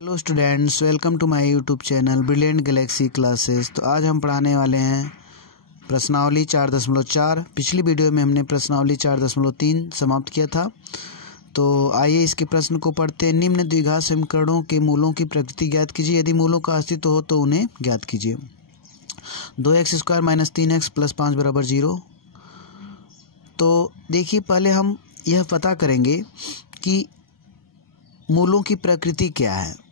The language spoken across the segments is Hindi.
Hello students, welcome to my YouTube channel brilliant galaxy classes. तो आज हम पढ़ाने वाले हैं प्रश्नावली 4.4। पिछली वीडियो में हमने प्रश्नावली 4.3 समाप्त किया था। तो आइए इसके प्रश्न को पढ़ते हैं। निम्न द्विघात समीकरणों के मूलों की प्रकृति ज्ञात कीजिए। यदि मूलों का अस्तित्व हो तो उन्हें ज्ञात कीजिए। 2x² - 3x + 5 = 0। तो देखिए, पहले हम यह पता करेंगे कि मूलों की प्रकृति क्या है।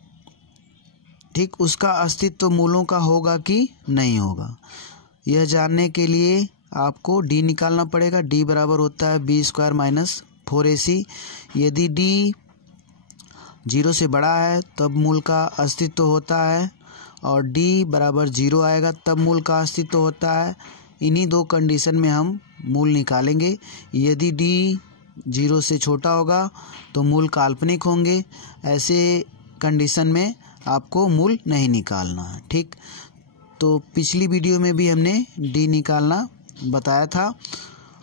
ठीक, उसका अस्तित्व मूलों का होगा कि नहीं होगा, यह जानने के लिए आपको d निकालना पड़ेगा। d बराबर होता है b² - 4ac। यदि d 0 से बड़ा है तब मूल का अस्तित्व होता है, और d बराबर 0 आएगा तब मूल का अस्तित्व होता है। इन्हीं दो कंडीशन में हम मूल निकालेंगे। यदि d 0 से छोटा होगा तो मूल काल्पनिक होंगे। ऐसे कंडीशन में आपको मूल नहीं निकालना है। ठीक, तो पिछली वीडियो में भी हमने d निकालना बताया था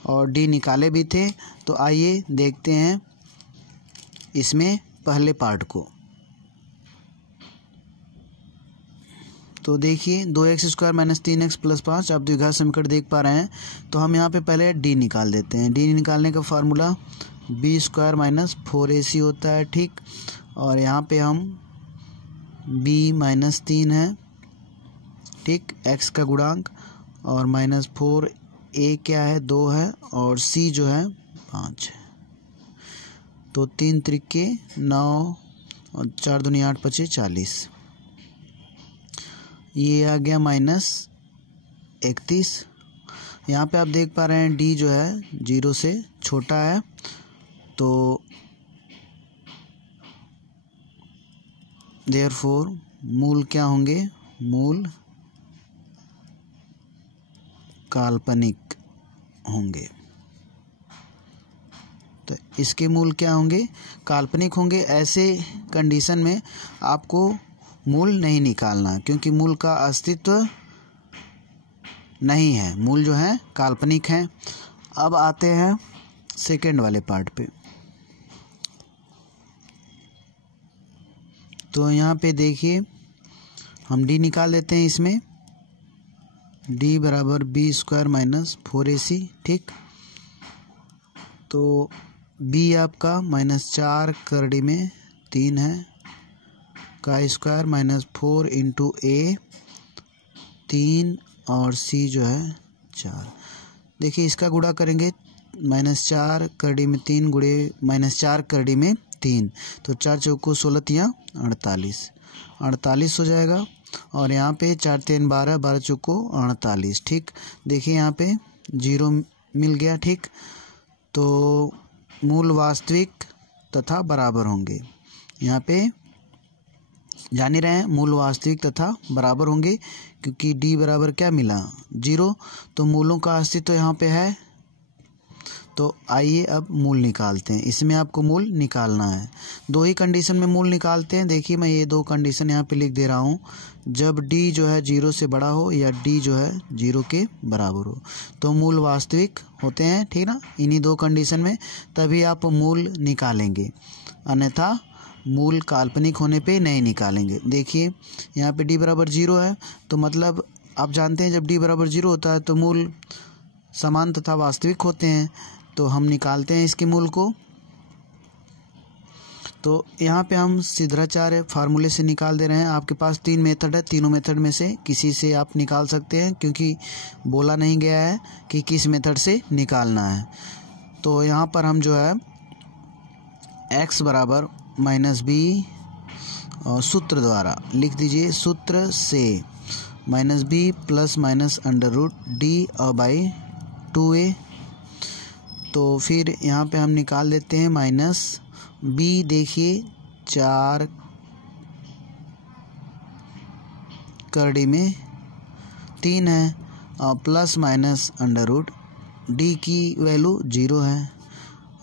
और d निकाले भी थे। तो आइए देखते हैं इसमें पहले पार्ट को। तो देखिए, 2x² - 3x + 5 आप द्विघात समीकरण देख पा रहे हैं। तो हम यहाँ पे पहले d निकाल देते हैं। d निकालने का फार्मूला b² - 4ac होता है। ठीक, और यहाँ पे हम b - 3 है। ठीक, x का गुणांक, और -4 a क्या है 2 है, और c जो है 5 है। तो 3 त्रिके 9 और 4 दूनी 8 × 5 = 40। ये आ गया -31। यहाँ पे आप देख पा रहे हैं d जो है 0 से छोटा है, तो देयरफॉर मूल क्या होंगे? मूल काल्पनिक होंगे। तो इसके मूल क्या होंगे? काल्पनिक होंगे। ऐसे कंडीशन में आपको मूल नहीं निकालना, क्योंकि मूल का अस्तित्व नहीं है। मूल जो है काल्पनिक हैं। अब आते हैं सेकेंड वाले पार्ट पे। तो यहाँ पे देखिए, हम d निकाल देते हैं। इसमें d बराबर b² - 4ac। ठीक, तो b आपका -4 करड़ी में 3 है का स्क्वायर -4 × a 3, और c जो है 4। देखिए, इसका गुणा करेंगे -4 करड़ी में 3 गुणे -4 करड़ी में 3, तो 4 चौको 16 तियाँ 48 हो जाएगा। और यहाँ पे 4 3 12, 12 चौको 48। ठीक, देखिए यहाँ पे 0 मिल गया। ठीक, तो मूल वास्तविक तथा बराबर होंगे। यहाँ पे जान ही रहे हैं, मूल वास्तविक तथा बराबर होंगे, क्योंकि d बराबर क्या मिला? 0। तो मूलों का अस्तित्व यहाँ पे है। तो आइए अब मूल निकालते हैं। इसमें आपको मूल निकालना है। दो ही कंडीशन में मूल निकालते हैं। देखिए, मैं ये दो कंडीशन यहाँ पे लिख दे रहा हूँ। जब d जो है 0 से बड़ा हो या d जो है 0 के बराबर हो, तो मूल वास्तविक होते हैं। ठीक ना, इन्हीं दो कंडीशन में तभी आप मूल निकालेंगे, अन्यथा मूल काल्पनिक होने पे नहीं निकालेंगे। देखिए, यहाँ पे d बराबर 0 है, तो मतलब आप जानते हैं जब d बराबर 0 होता है तो मूल समान तथा वास्तविक होते हैं। तो हम निकालते हैं इसके मूल को। तो यहाँ पे हम सिद्धाचार्य फार्मूले से निकाल दे रहे हैं। आपके पास 3 मेथड है, तीनों मेथड में से किसी से आप निकाल सकते हैं, क्योंकि बोला नहीं गया है कि किस मेथड से निकालना है। तो यहाँ पर हम जो है x बराबर -b, और सूत्र द्वारा लिख दीजिए। सूत्र से -b ± √d/2a। तो फिर यहाँ पे हम निकाल देते हैं -b। देखिए, 4 करड़ी में 3 है, और ± √d की वैल्यू 0 है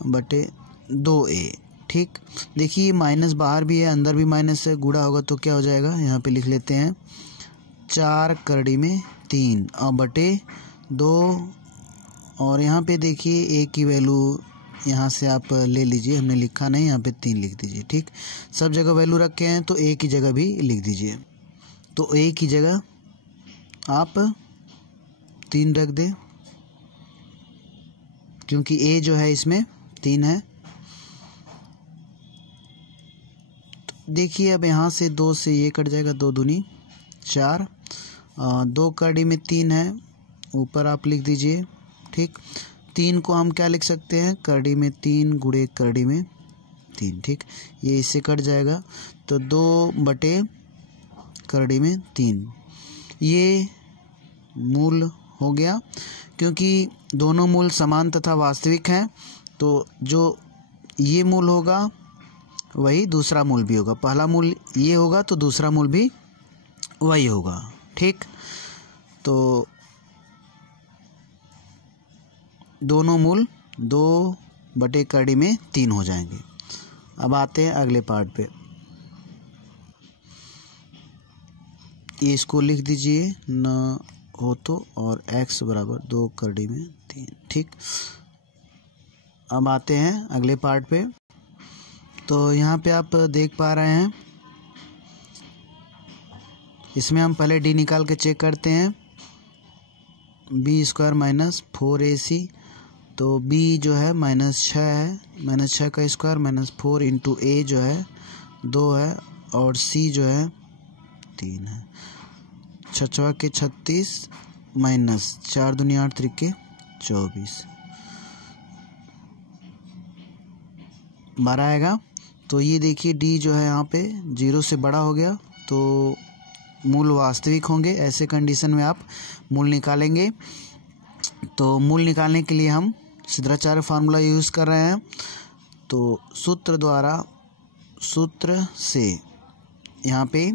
बटे 2a। ठीक, देखिए माइनस बाहर भी है, अंदर भी माइनस है, गुणा होगा तो क्या हो जाएगा? यहाँ पे लिख लेते हैं 4 करड़ी में 3 और बटे 2। और यहाँ पे देखिए a की वैल्यू यहाँ से आप ले लीजिए, हमने लिखा नहीं, यहाँ पे 3 लिख दीजिए। ठीक, सब जगह वैल्यू रखे हैं तो ए की जगह भी लिख दीजिए। तो ए की जगह आप 3 रख दें, क्योंकि ए जो है इसमें 3 है। तो देखिए अब यहाँ से 2 से ये कट जाएगा, 2 दूनी 4, 2 कड़ी में 3 है, ऊपर आप लिख दीजिए। ठीक, 3 को हम क्या लिख सकते हैं, करड़ी में 3 गुणे करड़ी में 3। ठीक, ये इससे कट जाएगा तो 2 बटे करड़ी में 3, ये मूल हो गया। क्योंकि दोनों मूल समान तथा वास्तविक हैं तो जो ये मूल होगा वही दूसरा मूल भी होगा। पहला मूल ये होगा तो दूसरा मूल भी वही होगा। ठीक, तो दोनों मूल 2 बटे कड़ी में 3 हो जाएंगे। अब आते हैं अगले पार्ट पे। ये इसको लिख दीजिए न हो तो, और x बराबर 2 कड़ी में 3। ठीक, अब आते हैं अगले पार्ट पे। तो यहाँ पे आप देख पा रहे हैं, इसमें हम पहले d निकाल के चेक करते हैं। b² माइनस 4ac, तो b जो है -6 है, -6 का स्क्वायर -4 इंटू a जो है 2 है, और c जो है 3 है। 6 के 36 माइनस 4 दूनी 8 त्रिके 24, 12 आएगा। तो ये देखिए d जो है यहाँ पे 0 से बड़ा हो गया, तो मूल वास्तविक होंगे। ऐसे कंडीशन में आप मूल निकालेंगे। तो मूल निकालने के लिए हम सिद्धाचार्य फार्मूला यूज़ कर रहे हैं। तो सूत्र से यहाँ पे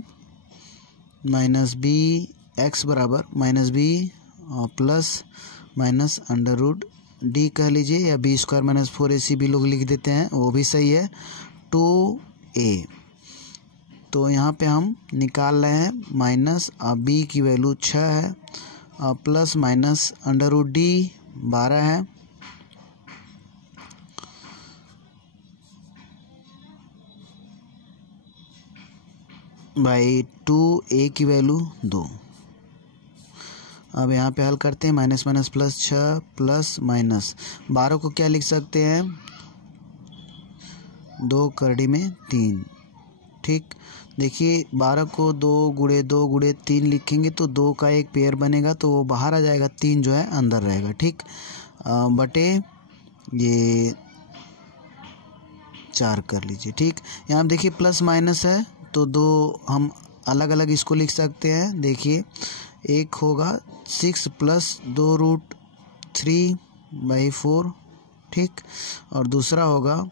-b(x) बराबर -b प्लस माइनस √d कह लीजिए, या b² माइनस 4ac भी लोग लिख देते हैं, वो भी सही है, 2a। तो यहाँ पे हम निकाल रहे हैं माइनस, b की वैल्यू 6 है, प्लस माइनस √d 12 है, बाई 2a की वैल्यू 2। अब यहाँ पे हल करते हैं, minus minus plus 6 plus minus 12 को क्या लिख सकते हैं, 2 करड़ी में 3। ठीक, देखिए 12 को 2 गुणे 3 लिखेंगे तो 2 का एक पेयर बनेगा, तो वो बाहर आ जाएगा, 3 जो है अंदर रहेगा। ठीक, बटे ये 4 कर लीजिए। ठीक, यहाँ देखिए प्लस माइनस है तो 2 हम अलग अलग इसको लिख सकते हैं। देखिए एक होगा 6 प्लस 2√3/4। ठीक, और दूसरा होगा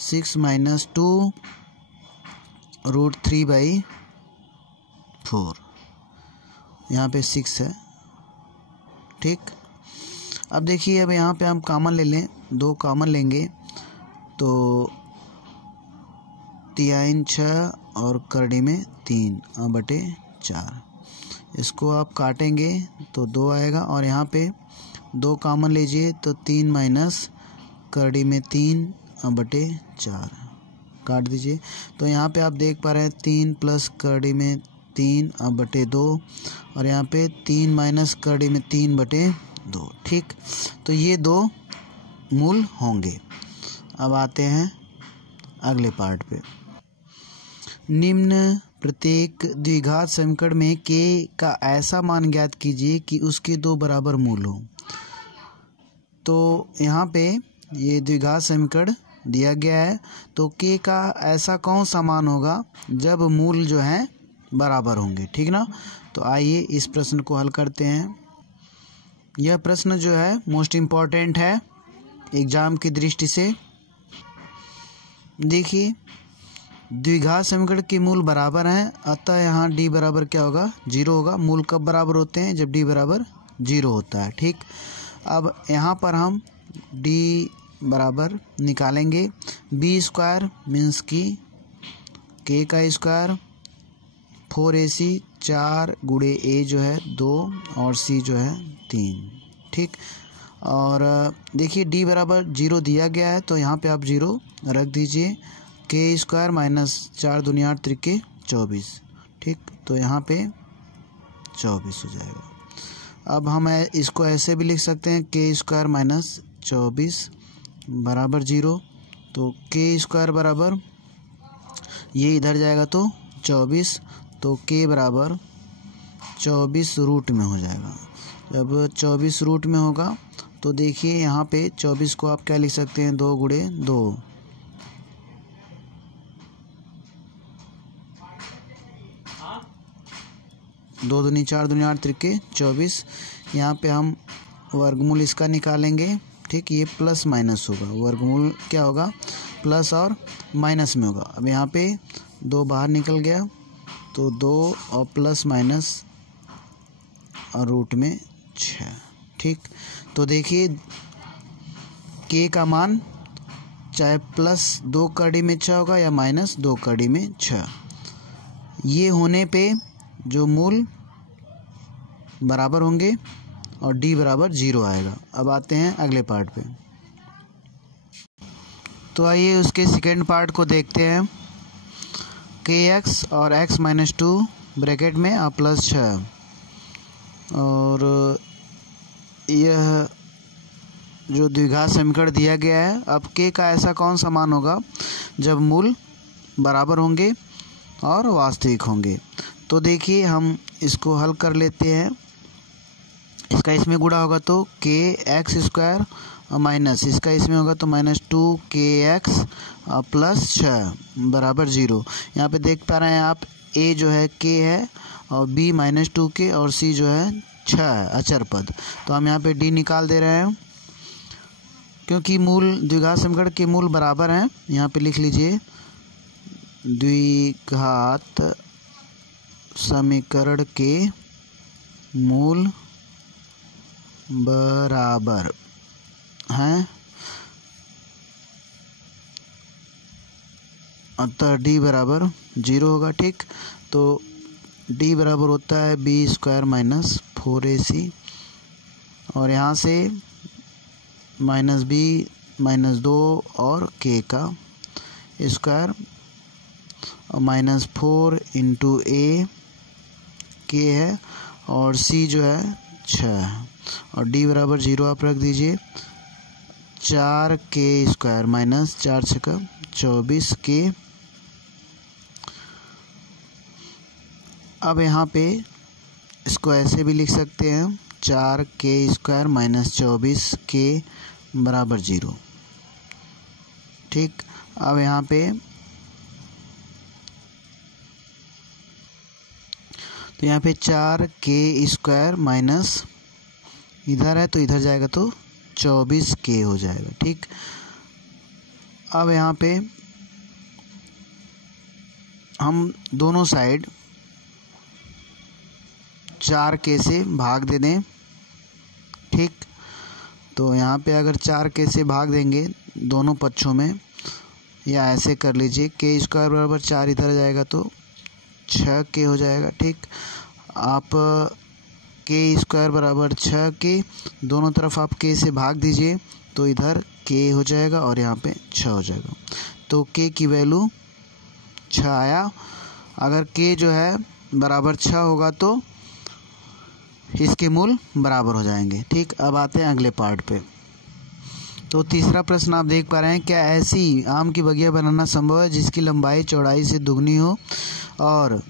6 माइनस 2√3/4, यहाँ पे 6 है। ठीक, अब देखिए अब यहाँ पे हम कॉमन ले लें, 2 कॉमन लेंगे तो 3 6 और करड़ी में 3 बटे 4। इसको आप काटेंगे तो 2 आएगा, और यहाँ पे 2 कॉमन लीजिए तो 3 माइनस करड़ी में 3 बटे 4 काट दीजिए। तो यहाँ पे आप देख पा रहे हैं 3 प्लस करड़ी में 3 बटे 2, और यहाँ पे 3 माइनस करड़ी में 3 बटे 2। ठीक, तो ये 2 मूल होंगे। अब आते हैं अगले पार्ट पे। निम्न प्रत्येक द्विघात समीकरण में k का ऐसा मान ज्ञात कीजिए कि उसके 2 बराबर मूल हो। तो यहाँ पे ये द्विघात समीकरण दिया गया है, तो k का ऐसा कौन सा मान होगा जब मूल जो है बराबर होंगे। ठीक ना, तो आइए इस प्रश्न को हल करते हैं। यह प्रश्न जो है मोस्ट इम्पॉर्टेंट है एग्जाम की दृष्टि से। देखिए द्विघात समीकरण के मूल बराबर हैं, अतः यहाँ d बराबर क्या होगा, 0 होगा। मूल कब बराबर होते हैं, जब d बराबर 0 होता है। ठीक, अब यहाँ पर हम d बराबर निकालेंगे, b² मीन्स की k का स्क्वायर, 4ac 4 गुणे a जो है 2 और c जो है 3। ठीक, और देखिए d बराबर 0 दिया गया है, तो यहाँ पे आप 0 रख दीजिए। के स्क्वायर माइनस 4 दूनी 8 त्रिके 24, ठीक, तो यहाँ पे 24 हो जाएगा। अब हम इसको ऐसे भी लिख सकते हैं के स्क्वायर माइनस 24 बराबर 0, तो के स्क्वायर बराबर ये इधर जाएगा तो 24, तो के बराबर 24 रूट में हो जाएगा। जब 24 रूट में होगा तो देखिए यहाँ पे 24 को आप क्या लिख सकते हैं, 2 गुणे 2, दो दूनी 4 दूनी 8 त्रिके 24। यहाँ पे हम वर्गमूल इसका निकालेंगे, ठीक, ये प्लस माइनस होगा, वर्गमूल क्या होगा, प्लस और माइनस में होगा। अब यहाँ पे 2 बाहर निकल गया, तो 2 और प्लस माइनस और रूट में 6, ठीक। तो देखिए के का मान चाहे प्लस 2 कड़ी में 6 होगा या माइनस 2 कड़ी में 6, ये होने पे जो मूल बराबर होंगे और d बराबर 0 आएगा। अब आते हैं अगले पार्ट पे। तो आइए उसके सेकेंड पार्ट को देखते हैं। के एक्स और x माइनस 2 ब्रैकेट में और प्लस 6, और यह जो द्विघात समीकरण दिया गया है। अब के का ऐसा कौन सा मान होगा जब मूल बराबर होंगे और वास्तविक होंगे। तो देखिए हम इसको हल कर लेते हैं। इसका इसमें गुणा होगा तो के एक्स स्क्वायर माइनस इसका इसमें होगा तो माइनस 2 के एक्स प्लस 6 बराबर 0। यहाँ पे देख पा रहे हैं आप, ए जो है के है और बी माइनस 2 के और सी जो है 6 है अचर पद। तो हम यहाँ पे डी निकाल दे रहे हैं क्योंकि मूल द्विघात समीकरण के मूल बराबर हैं। यहाँ पे लिख लीजिए द्विघात समीकरण के मूल बराबर हैं, अतः डी बराबर 0 होगा, ठीक। तो डी बराबर होता है बी स्क्वायर माइनस 4ac, और यहाँ से माइनस बी माइनस 2 और के का स्क्वायर और माइनस 4 इंटू ए के है और सी जो है 6 है, और डी बराबर 0 आप रख दीजिए। 4 के स्क्वायर माइनस 4 छक्का 24 के। अब यहाँ पे इसको ऐसे भी लिख सकते हैं 4 के स्क्वायर माइनस 24 के बराबर 0, ठीक। अब यहाँ पे तो यहाँ पे 4 के स्क्वायर माइनस इधर है तो इधर जाएगा तो 24 के हो जाएगा, ठीक। अब यहाँ पे हम दोनों साइड 4 के से भाग दे दें, ठीक। तो यहाँ पे अगर 4 के से भाग देंगे दोनों पक्षों में, या ऐसे कर लीजिए के स्क्वायर बराबर 4 इधर जाएगा तो 6 के हो जाएगा, ठीक। आप के स्क्वायर बराबर 6 के दोनों तरफ आप के से भाग दीजिए तो इधर के हो जाएगा और यहाँ पे 6 हो जाएगा। तो के की वैल्यू 6 आया। अगर के जो है बराबर 6 होगा तो इसके मूल बराबर हो जाएंगे, ठीक। अब आते हैं अगले पार्ट पे। तो तीसरा प्रश्न आप देख पा रहे हैं, क्या ऐसी आम की बगिया बनाना संभव है जिसकी लंबाई चौड़ाई से दुगनी हो और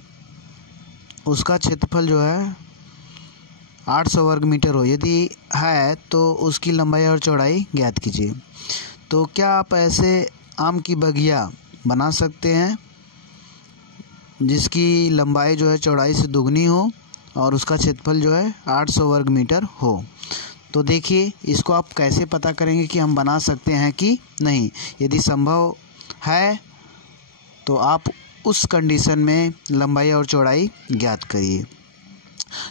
उसका क्षेत्रफल जो है 800 वर्ग मीटर हो। यदि है तो उसकी लंबाई और चौड़ाई ज्ञात कीजिए। तो क्या आप ऐसे आम की बगिया बना सकते हैं जिसकी लंबाई जो है चौड़ाई से दुगनी हो और उसका क्षेत्रफल जो है 800 वर्ग मीटर हो। तो देखिए इसको आप कैसे पता करेंगे कि हम बना सकते हैं कि नहीं। यदि संभव है तो आप उस कंडीशन में लंबाई और चौड़ाई ज्ञात करिए।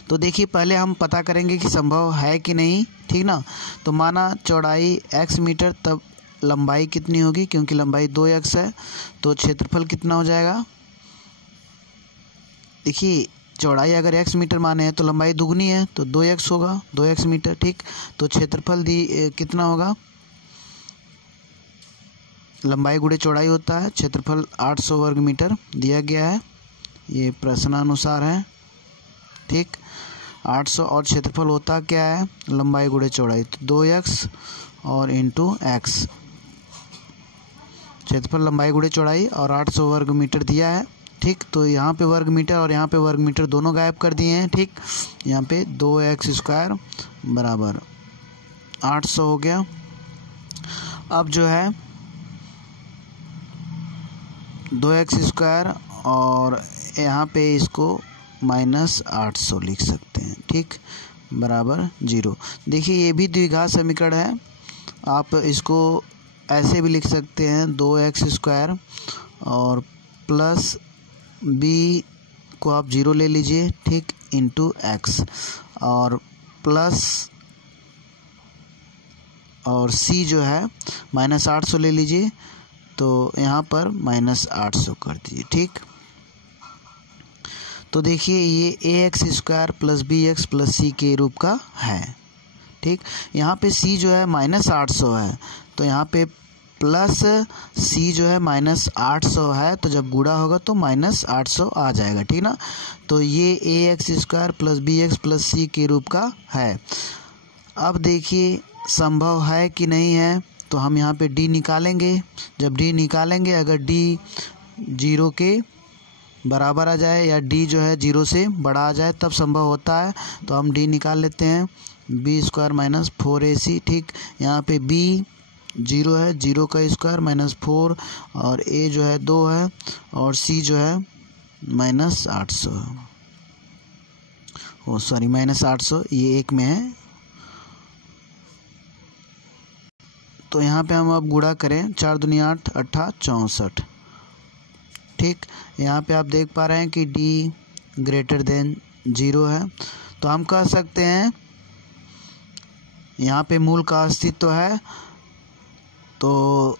तो देखिए पहले हम पता करेंगे कि संभव है कि नहीं, ठीक ना। तो माना चौड़ाई x मीटर, तब लंबाई कितनी होगी, क्योंकि लंबाई 2x है, तो क्षेत्रफल कितना हो जाएगा। देखिए चौड़ाई अगर x मीटर माने हैं तो लंबाई दुगनी है तो 2x होगा, 2x मीटर। ठीक, तो क्षेत्रफल कितना होगा, लंबाई गुणे चौड़ाई होता है, क्षेत्रफल 800 वर्ग मीटर दिया गया है, ये प्रश्नानुसार है। ठीक, 800 और क्षेत्रफल होता क्या है, लंबाई गुणे चौड़ाई, तो 2x और इंटू x, क्षेत्रफल लंबाई गुणे चौड़ाई और 800 वर्ग मीटर दिया है। ठीक, तो यहाँ पे वर्ग मीटर और यहाँ पे वर्ग मीटर दोनों गायब कर दिए हैं। ठीक, यहाँ पे 2x² बराबर 800 हो गया। अब जो है 2x² और यहाँ पे इसको -800 लिख सकते हैं। ठीक, बराबर 0। देखिए ये भी द्विघात समीकरण है, आप इसको ऐसे भी लिख सकते हैं 2x² और प्लस b को आप 0 ले लीजिए। ठीक, इंटू x और प्लस और c जो है -800 ले लीजिए, तो यहाँ पर -800 कर दीजिए। ठीक, तो देखिए ये ax² plus bx plus c के रूप का है। ठीक, यहाँ पे c जो है -800 है, तो यहाँ पे प्लस c जो है -800 है, तो जब गुणा होगा तो -800 आ जाएगा। ठीक ना, तो ये ax² plus bx plus c के रूप का है। अब देखिए संभव है कि नहीं है, तो हम यहाँ पे d निकालेंगे। जब d निकालेंगे, अगर d 0 के बराबर आ जाए या d जो है 0 से बड़ा आ जाए तब संभव होता है, तो हम d निकाल लेते हैं, b² - 4ac। ठीक, यहाँ पे b 0 है, 0 का स्क्वायर -4 और a जो है 2 है और c जो है -800 है, ओ सॉरी -800, ये एक में है। तो यहाँ पे हम अब गुणा करें, 4 दूनी 8, 8 64। ठीक, यहाँ पे आप देख पा रहे हैं कि d ग्रेटर देन 0 है, तो हम कह सकते हैं यहाँ पे मूल का अस्तित्व है, तो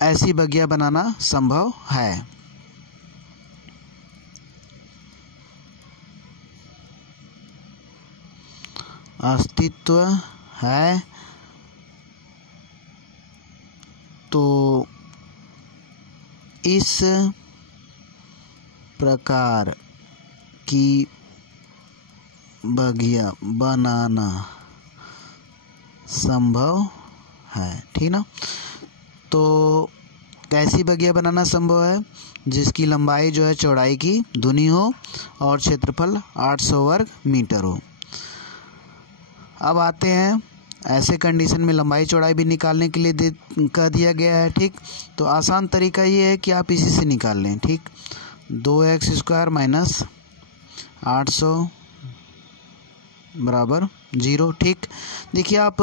ऐसी बगिया बनाना संभव है। अस्तित्व है, तो इस प्रकार की बगिया बनाना संभव है। ठीक ना, तो कैसी बगिया बनाना संभव है, जिसकी लंबाई जो है चौड़ाई की दुनी हो और क्षेत्रफल 800 वर्ग मीटर हो। अब आते हैं, ऐसे कंडीशन में लंबाई चौड़ाई भी निकालने के लिए कह दिया गया है। ठीक, तो आसान तरीका ये है कि आप इसी से निकाल लें। ठीक, 2x² - 800 बराबर 0। ठीक, देखिए आप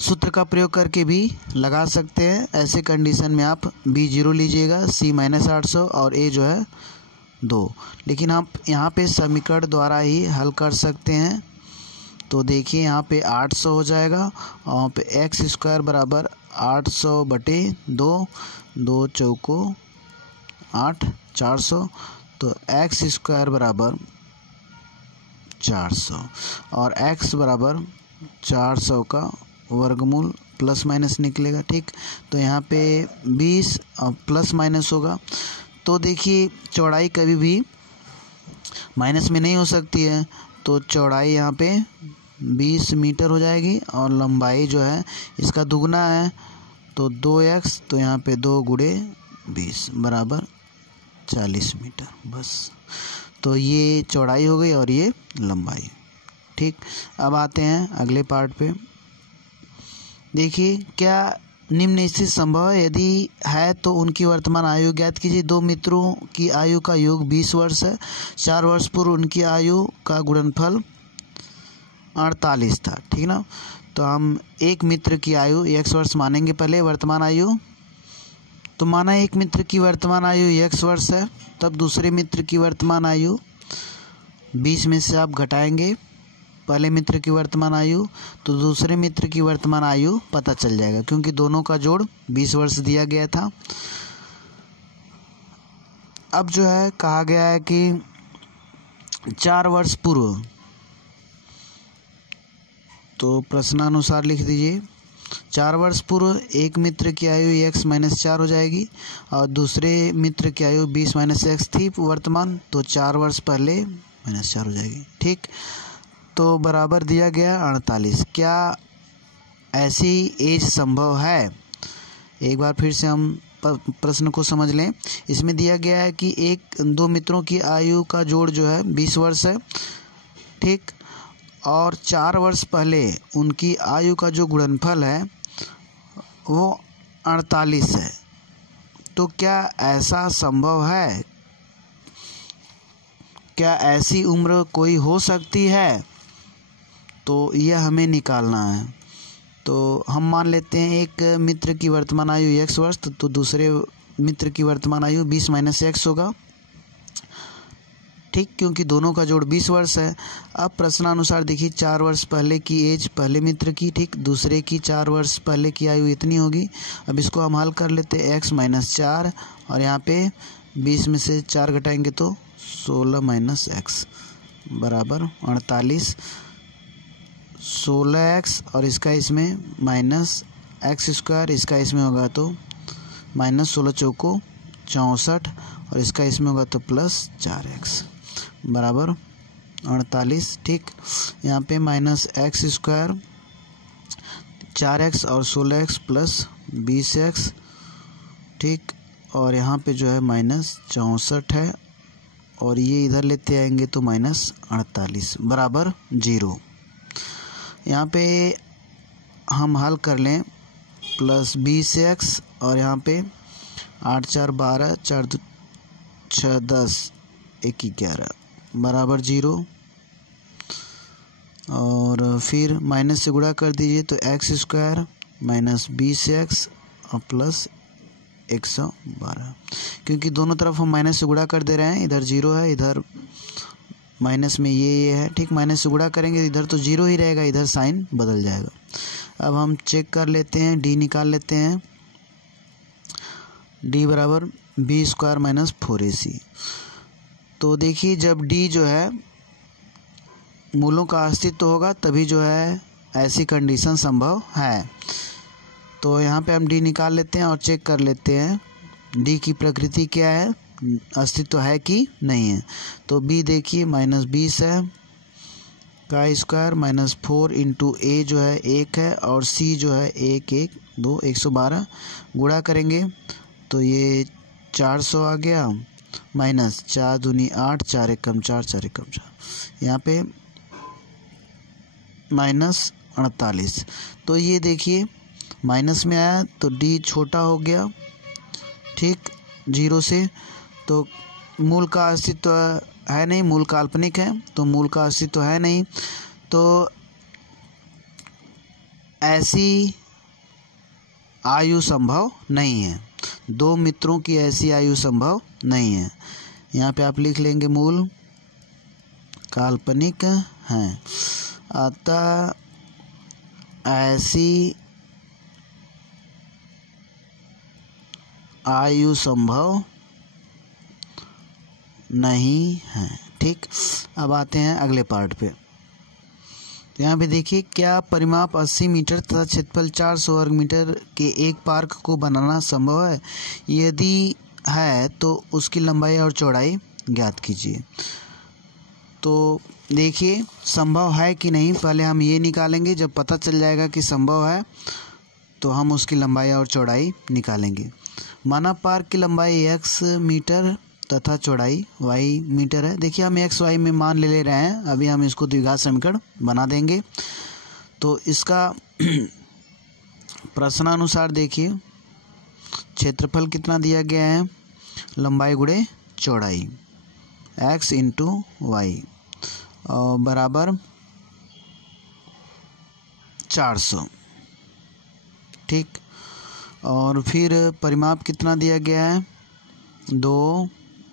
सूत्र का प्रयोग करके भी लगा सकते हैं। ऐसे कंडीशन में आप b 0 लीजिएगा, c -800 और a जो है 2, लेकिन आप यहाँ पे समीकरण द्वारा ही हल कर सकते हैं। तो देखिए यहाँ पे 800 हो जाएगा और यहाँ पे x² बराबर 800/2, 2 चौको 8, 400, तो x² बराबर 400 और x बराबर 400 का वर्गमूल प्लस माइनस निकलेगा। ठीक, तो यहाँ पे 20 प्लस माइनस होगा, तो देखिए चौड़ाई कभी भी माइनस में नहीं हो सकती है, तो चौड़ाई यहाँ पे 20 मीटर हो जाएगी और लंबाई जो है इसका दुगना है, तो 2x, तो यहाँ पे 2 गुणे 20 बराबर 40 मीटर। बस, तो ये चौड़ाई हो गई और ये लंबाई। ठीक, अब आते हैं अगले पार्ट पे। देखिए, क्या निम्न स्थिति संभव है, यदि है तो उनकी वर्तमान आयु ज्ञात कीजिए। 2 मित्रों की आयु का योग 20 वर्ष है, 4 वर्ष पूर्व उनकी आयु का गुणनफल 48 था। ठीक ना, तो हम एक मित्र की आयु x वर्ष मानेंगे पहले, वर्तमान आयु, तो माना एक मित्र की वर्तमान आयु x वर्ष है, तब दूसरे मित्र की वर्तमान आयु 20 में से आप घटाएंगे पहले मित्र की वर्तमान आयु, तो दूसरे मित्र की वर्तमान आयु पता चल जाएगा, क्योंकि दोनों का जोड़ 20 वर्ष दिया गया था। अब जो है कहा गया है कि 4 वर्ष पूर्व, तो प्रश्नानुसार लिख दीजिए 4 वर्ष पूर्व एक मित्र की आयु x - 4 हो जाएगी और दूसरे मित्र की आयु 20 - x थी वर्तमान, तो 4 वर्ष पहले -4 हो जाएगी। ठीक, तो बराबर दिया गया 48। क्या ऐसी एज संभव है? एक बार फिर से हम प्रश्न को समझ लें। इसमें दिया गया है कि दो मित्रों की आयु का जोड़ जो है 20 वर्ष है, ठीक, और 4 वर्ष पहले उनकी आयु का जो गुणनफल है वो 48 है। तो क्या ऐसा संभव है? क्या ऐसी उम्र कोई हो सकती है? तो यह हमें निकालना है। तो हम मान लेते हैं एक मित्र की वर्तमान आयु x वर्ष, तो दूसरे मित्र की वर्तमान आयु 20 - x होगा, ठीक, क्योंकि दोनों का जोड़ 20 वर्ष है। अब प्रश्नानुसार देखिए 4 वर्ष पहले की एज पहले मित्र की, ठीक, दूसरे की 4 वर्ष पहले की आयु इतनी होगी। अब इसको हम हल कर लेते हैं x - 4 और यहाँ पे 20 में से 4 घटाएंगे तो 16 - x बराबर 48। 16x और इसका इसमें -x², इसका इसमें होगा तो -16 चौको 64 और इसका इसमें होगा तो +4x बराबर 48। ठीक, यहाँ पे -x², 4x और 16x प्लस 20x, ठीक, और यहाँ पे जो है -64 है और ये इधर लेते आएंगे तो -48 बराबर 0। यहाँ पे हम हल कर लें +20x और यहाँ पे 8 4 12, 4 2 6 10, 1 11 बराबर 0। और फिर माइनस से गुणा कर दीजिए तो x² -20x और प्लस 112, क्योंकि दोनों तरफ हम माइनस से गुणा कर दे रहे हैं। इधर 0 है, इधर माइनस में ये है, ठीक, माइनस से गुणा करेंगे इधर तो 0 ही रहेगा, इधर साइन बदल जाएगा। अब हम चेक कर लेते हैं, d निकाल लेते हैं। d बराबर b² -4ac। तो देखिए जब d जो है मूलों का अस्तित्व होगा तभी जो है ऐसी कंडीशन संभव है। तो यहाँ पे हम d निकाल लेते हैं और चेक कर लेते हैं d की प्रकृति क्या है, अस्तित्व है कि नहीं है। तो b देखिए -20 है का स्क्वायर -4 इंटू a जो है 1 है और c जो है 1 1 2 112, गुणा करेंगे तो ये 400 आ गया, -4 दूनी 8, 4 एकम 4, 4 एकम 4, यहाँ पे -48। तो ये देखिए माइनस में आया तो d छोटा हो गया, ठीक, 0 से, तो मूल का अस्तित्व है नहीं, मूल काल्पनिक है तो मूल का अस्तित्व है नहीं। तो ऐसी आयु संभव नहीं है, दो मित्रों की ऐसी आयु संभव नहीं है। यहाँ पे आप लिख लेंगे मूल काल्पनिक हैं, अतः ऐसी आयु संभव नहीं है। ठीक, अब आते हैं अगले पार्ट पे। यहाँ पे देखिए क्या परिमाप 80 मीटर तथा क्षेत्रफल 400 वर्ग मीटर के एक पार्क को बनाना संभव है? यदि है तो उसकी लंबाई और चौड़ाई ज्ञात कीजिए। तो देखिए संभव है कि नहीं, पहले हम ये निकालेंगे, जब पता चल जाएगा कि संभव है तो हम उसकी लंबाई और चौड़ाई निकालेंगे। माना पार्क की लंबाई x मीटर तथा चौड़ाई y मीटर है। देखिए हम x y में मान ले रहे हैं, अभी हम इसको द्विघात समीकरण बना देंगे। तो इसका प्रश्नानुसार देखिए क्षेत्रफल कितना दिया गया है, लंबाई गुणे चौड़ाई x इंटू वाई और बराबर 400। ठीक, और फिर परिमाप कितना दिया गया है, 2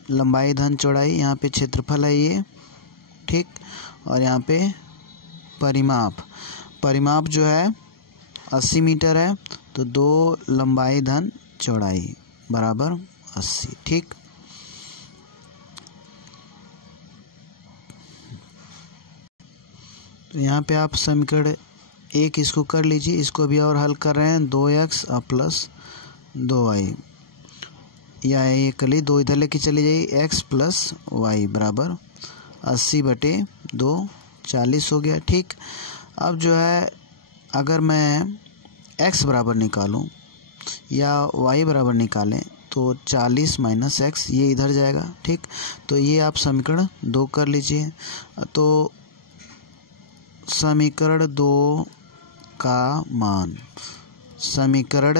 लंबाई धन चौड़ाई, यहाँ पे क्षेत्रफल है ये, ठीक, और यहाँ पे परिमाप जो है 80 मीटर है, तो 2 लंबाई धन चौड़ाई बराबर 80। ठीक, तो यहाँ पे आप समीकरण 1 इसको कर लीजिए, इसको भी और हल कर रहे हैं 2x प्लस 2y, या ये कर लीजिए 2 इधर लेके चली जाइए, x प्लस वाई बराबर 80/2 40 हो गया। ठीक, अब जो है अगर मैं x बराबर निकालूं या y बराबर निकालें तो 40 माइनस x ये इधर जाएगा। ठीक, तो ये आप समीकरण 2 कर लीजिए। तो समीकरण 2 का मान समीकरण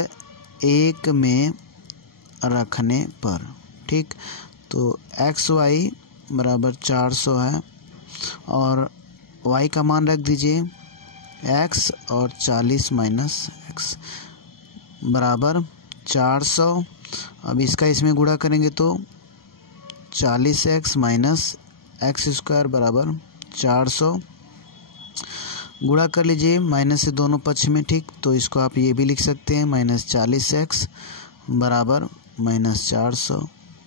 1 में रखने पर, ठीक, तो xy बराबर 400 है और y का मान रख दीजिए x और 40 माइनस x बराबर 400। अब इसका इसमें गुणा करेंगे तो 40x माइनस एक्स स्क्वायर बराबर 400, गुणा कर लीजिए माइनस से दोनों पक्ष में। ठीक, तो इसको आप ये भी लिख सकते हैं -40x बराबर -400।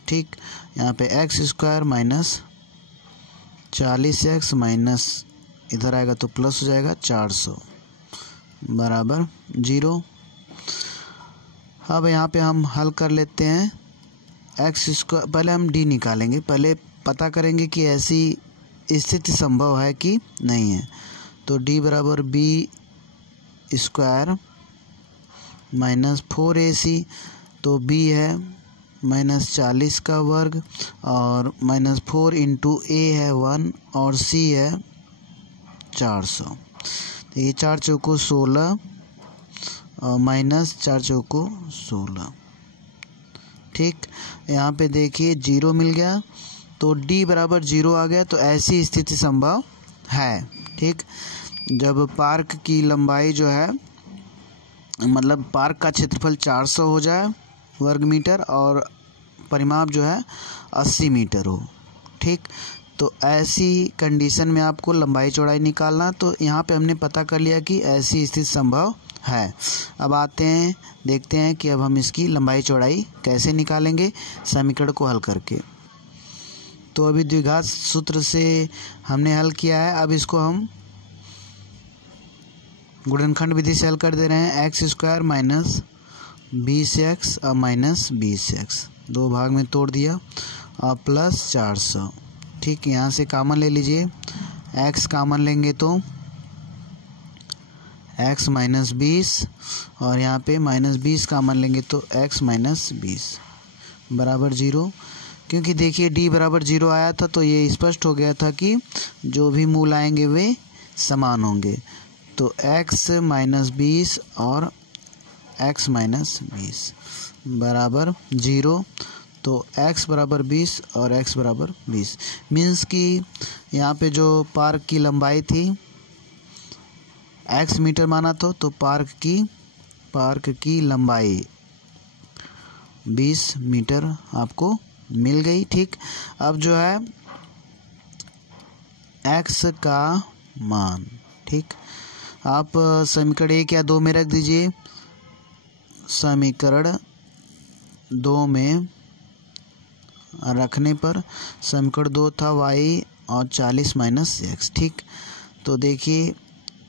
ठीक, यहाँ पे x square minus 40x minus इधर आएगा तो प्लस हो जाएगा 400 बराबर 0। अब यहाँ पे हम हल कर लेते हैं एक्स स्क्वायर, पहले हम डी निकालेंगे, पहले पता करेंगे कि ऐसी स्थिति संभव है कि नहीं है। तो डी बराबर बी स्क्वायर माइनस 4ac, तो बी है -40 का वर्ग और -4 इंटू ए है 1 और सी है 400। तो ये 4 चौको 16 और माइनस 4 चौको 16। ठीक, यहाँ पे देखिए 0 मिल गया, तो d बराबर 0 आ गया। तो ऐसी स्थिति संभव है। ठीक, जब पार्क की लंबाई जो है मतलब पार्क का क्षेत्रफल 400 हो जाए वर्ग मीटर और परिमाप जो है 80 मीटर हो। ठीक, तो ऐसी कंडीशन में आपको लंबाई चौड़ाई निकालना, तो यहाँ पे हमने पता कर लिया कि ऐसी स्थिति संभव है। अब आते हैं देखते हैं कि अब हम इसकी लंबाई चौड़ाई कैसे निकालेंगे समीकरण को हल करके। तो अभी द्विघात सूत्र से हमने हल किया है, अब इसको हम गुणनखंड विधि से हल कर दे रहे हैं। एक्स स्क्वायर माइनस 20x और माइनस 20x 2 भाग में तोड़ दिया और प्लस 400। ठीक, यहाँ से कॉमन ले लीजिए, x कॉमन लेंगे तो x माइनस 20 और यहाँ पे -20 कॉमन लेंगे तो x माइनस 20 बराबर 0। क्योंकि देखिए d बराबर 0 आया था तो ये स्पष्ट हो गया था कि जो भी मूल आएंगे वे समान होंगे। तो x माइनस 20 और x माइनस 20 बराबर 0। तो x बराबर 20 और x बराबर 20 मीन्स कि यहाँ पे जो पार्क की लंबाई थी x मीटर माना तो पार्क की लंबाई 20 मीटर आपको मिल गई। ठीक, अब जो है x का मान, ठीक, आप समीकरण 1 या 2 में रख दीजिए। समीकरण 2 में रखने पर समीकरण 2 था y और 40 माइनस x। ठीक, तो देखिए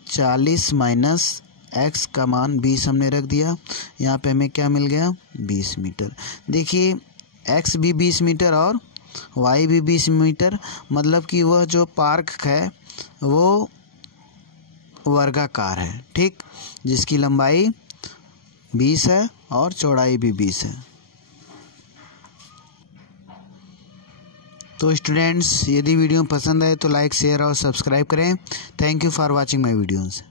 40 माइनस x का मान 20 हमने रख दिया, यहाँ पे हमें क्या मिल गया 20 मीटर। देखिए x भी 20 मीटर और y भी 20 मीटर, मतलब कि वह जो पार्क है वो वर्गाकार है। ठीक, जिसकी लंबाई 20 है और चौड़ाई भी 20 है। तो स्टूडेंट्स, यदि वीडियो पसंद आए तो लाइक शेयर और सब्सक्राइब करें। Thank you for watching my videos.